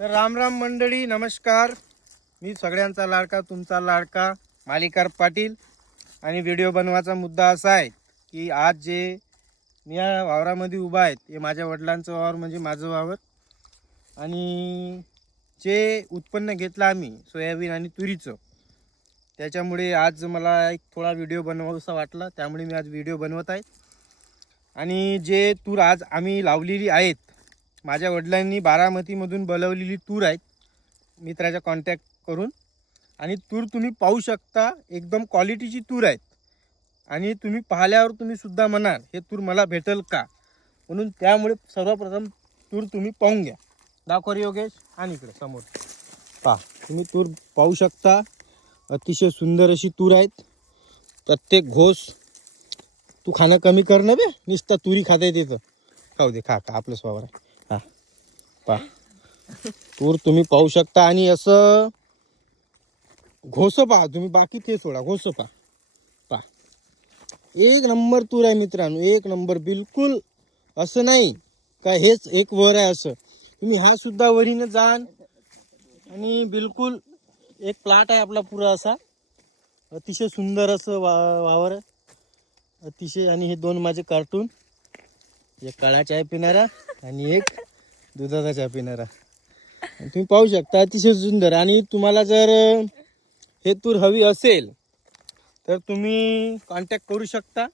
तर राम राम मंडळी, नमस्कार. मी सगळ्यांचा लाडका, तुमचा लाडका मालिकार पाटील. आणि व्हिडिओ बनवायचा मुद्दा असा आहे की आज जे मी या वावरामध्ये उभा आहे हे माझ्या वडिलांचं वावर, म्हणजे माझं वावर. आणि जे उत्पन्न घेतलं आम्ही सोयाबीन आणि तुरीचं, त्याच्यामुळे आज मला एक थोडा व्हिडिओ बनवावासा वाटला, त्यामुळे मी आज व्हिडिओ बनवत आहे. आणि जे तूर आज आम्ही लावलेली आहेत, माझ्या वडिलांनी बारामतीमधून बोलवलेली तूर आहेत मित्राच्या कॉन्टॅक्ट करून. आणि तूर तुम्ही पाहू शकता, एकदम क्वालिटीची तूर आहेत. आणि तुम्ही पाहिल्यावर तुम्ही सुद्धा म्हणाल हे तूर मला भेटेल का, म्हणून त्यामुळे सर्वप्रथम तूर तुम्ही पाहून घ्या. दाखव रे योगेश, आणि इकडे समोर पहा, तुम्ही तूर पाहू शकता. अतिशय सुंदर अशी तूर आहेत. प्रत्येक घोस, तू खाणं कमी कर ना बे, नुसता तुरी खाता येते तर खाऊ दे, खा आपलं स्वावर आहे. हा पहा, तूर तुम्ही पाहू शकता. आणि असं घोस पहा तुम्ही, बाकी ते सोडा, घोस पहा. एक नंबर तूर आहे मित्रांनो, एक नंबर. बिलकुल असं नाही का हेच एक वर आहे असं. तुम्ही हा सुद्धा वरीनं जाण. आणि बिलकुल एक प्लॉट आहे आपला पुरा असा. अतिशय सुंदर असं वावर आहे, अतिशय. आणि हे दोन माझे कार्टून, एक काळा चाय पिणारा आणि एक दुधाचा चहा पिणारा. तुम्ही पाहू शकता, अतिशय सुंदर. आणि तुम्हाला जर हे तूर हवी असेल तर तुम्ही कॉन्टॅक्ट करू शकता.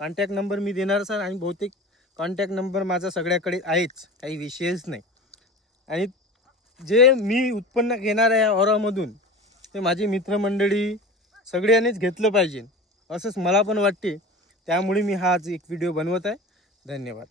कॉन्टॅक्ट नंबर मी देणार सर, आणि बहुतेक कॉन्टॅक्ट नंबर माझा सगळ्याकडे आहेच, काही विषयच नाही. आणि जे मी उत्पन्न घेणार आहे औरामधून, ते माझी मित्रमंडळी सगळ्यांनीच घेतलं पाहिजे असंच मला पण वाटते. त्यामुळे मी हा आज एक व्हिडिओ बनवत आहे. धन्यवाद.